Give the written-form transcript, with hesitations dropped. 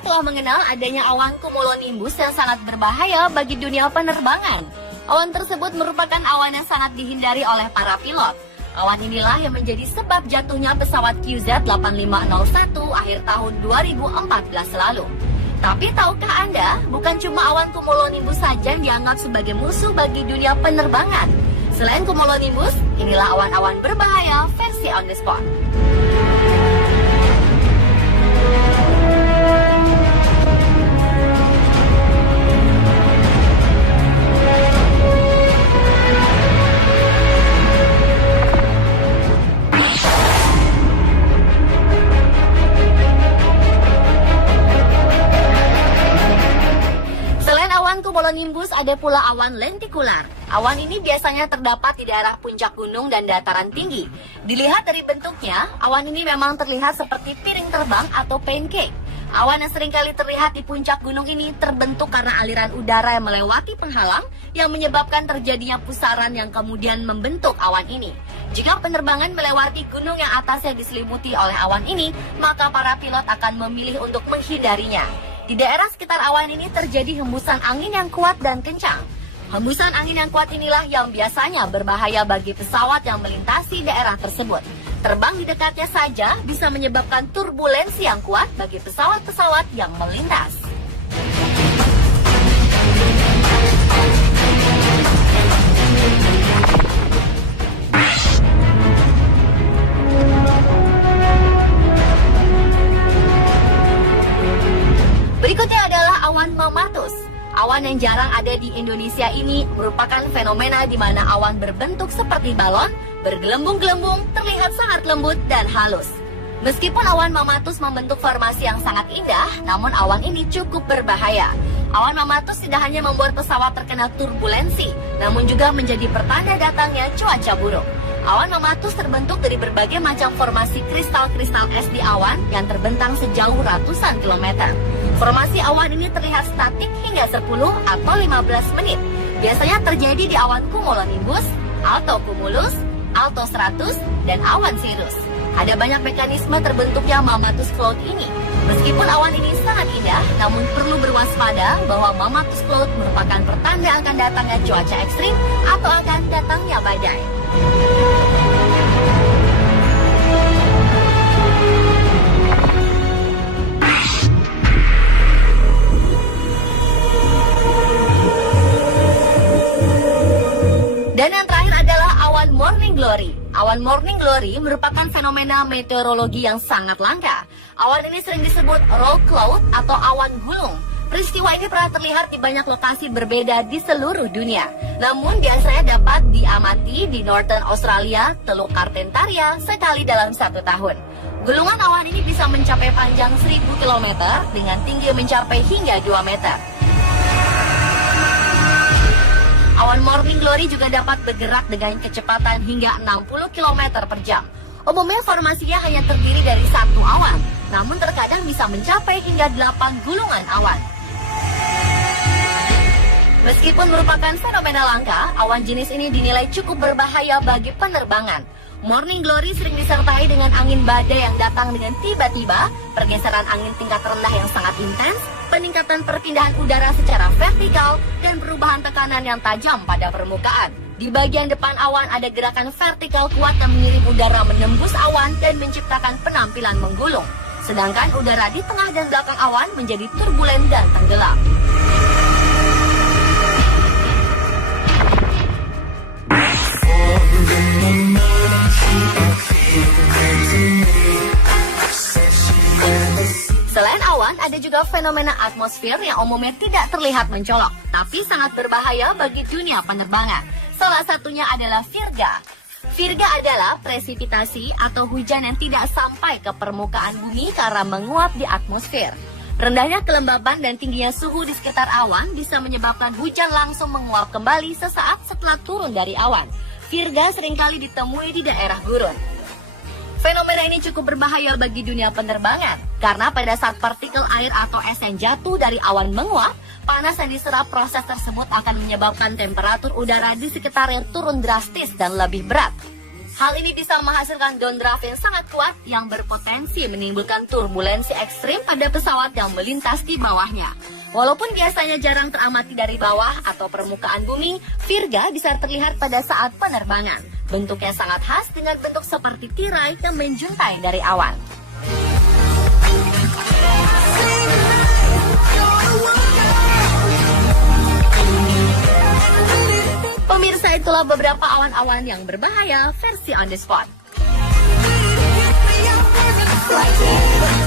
Anda telah mengenal adanya awan cumulonimbus yang sangat berbahaya bagi dunia penerbangan. Awan tersebut merupakan awan yang sangat dihindari oleh para pilot. Awan inilah yang menjadi sebab jatuhnya pesawat QZ8501 akhir tahun 2014 lalu. Tapi tahukah Anda, bukan cuma awan cumulonimbus saja yang dianggap sebagai musuh bagi dunia penerbangan. Selain cumulonimbus, inilah awan-awan berbahaya versi on the spot. Cumulonimbus ada pula awan lentikular. Awan ini biasanya terdapat di daerah puncak gunung dan dataran tinggi. Dilihat dari bentuknya, awan ini memang terlihat seperti piring terbang atau pancake. Awan yang seringkali terlihat di puncak gunung ini terbentuk karena aliran udara yang melewati penghalang yang menyebabkan terjadinya pusaran yang kemudian membentuk awan ini. Jika penerbangan melewati gunung yang atasnya diselimuti oleh awan ini, maka para pilot akan memilih untuk menghindarinya. Di daerah sekitar awan ini terjadi hembusan angin yang kuat dan kencang. Hembusan angin yang kuat inilah yang biasanya berbahaya bagi pesawat yang melintasi daerah tersebut. Terbang di dekatnya saja bisa menyebabkan turbulensi yang kuat bagi pesawat-pesawat yang melintas. Berikutnya adalah awan mamatus. Awan yang jarang ada di Indonesia ini merupakan fenomena di mana awan berbentuk seperti balon, bergelembung-gelembung, terlihat sangat lembut dan halus. Meskipun awan mamatus membentuk formasi yang sangat indah, namun awan ini cukup berbahaya. Awan mamatus tidak hanya membuat pesawat terkena turbulensi, namun juga menjadi pertanda datangnya cuaca buruk. Awan mamatus terbentuk dari berbagai macam formasi kristal-kristal es di awan yang terbentang sejauh ratusan kilometer. Formasi awan ini terlihat statik hingga 10 atau 15 menit. Biasanya terjadi di awan cumulonimbus, altocumulus, altostratus, dan awan cirrus. Ada banyak mekanisme terbentuknya mamatus cloud ini. Meskipun awan ini sangat indah, namun perlu berwaspada bahwa mamatus cloud merupakan pertanda akan datangnya cuaca ekstrim atau akan datangnya badai. Dan yang terakhir adalah awan morning glory. Awan morning glory merupakan fenomena meteorologi yang sangat langka. Awan ini sering disebut roll cloud atau awan gulung. Peristiwa ini pernah terlihat di banyak lokasi berbeda di seluruh dunia. Namun biasanya dapat diamati di Northern Australia, Teluk Kartentaria sekali dalam 1 tahun. Gulungan awan ini bisa mencapai panjang 1000 km dengan tinggi mencapai hingga 2 meter. Awan morning glory juga dapat bergerak dengan kecepatan hingga 60 km per jam. Umumnya formasinya hanya terdiri dari 1 awan, namun terkadang bisa mencapai hingga 8 gulungan awan. Meskipun merupakan fenomena langka, awan jenis ini dinilai cukup berbahaya bagi penerbangan. Morning glory sering disertai dengan angin badai yang datang dengan tiba-tiba, pergeseran angin tingkat rendah yang sangat intens, peningkatan perpindahan udara secara vertikal, dan perubahan tekanan yang tajam pada permukaan. Di bagian depan awan ada gerakan vertikal kuat yang mengirim udara menembus awan dan menciptakan penampilan menggulung. Sedangkan udara di tengah dan belakang awan menjadi turbulen dan tenggelam. Selain awan, ada juga fenomena atmosfer yang umumnya tidak terlihat mencolok, tapi sangat berbahaya bagi dunia penerbangan. Salah satunya adalah virga. Virga adalah presipitasi atau hujan yang tidak sampai ke permukaan bumi karena menguap di atmosfer. Rendahnya kelembaban dan tingginya suhu di sekitar awan bisa menyebabkan hujan langsung menguap kembali sesaat setelah turun dari awan. Virga seringkali ditemui di daerah gurun. Fenomena ini cukup berbahaya bagi dunia penerbangan karena pada saat partikel air atau es yang jatuh dari awan menguap, panas yang diserap proses tersebut akan menyebabkan temperatur udara di sekitarnya turun drastis dan lebih berat. Hal ini bisa menghasilkan downdraft yang sangat kuat yang berpotensi menimbulkan turbulensi ekstrim pada pesawat yang melintas di bawahnya. Walaupun biasanya jarang teramati dari bawah atau permukaan bumi, virga bisa terlihat pada saat penerbangan. Bentuknya sangat khas dengan bentuk seperti tirai yang menjuntai dari awan. Pemirsa, itulah beberapa awan-awan yang berbahaya versi on the spot. Right here.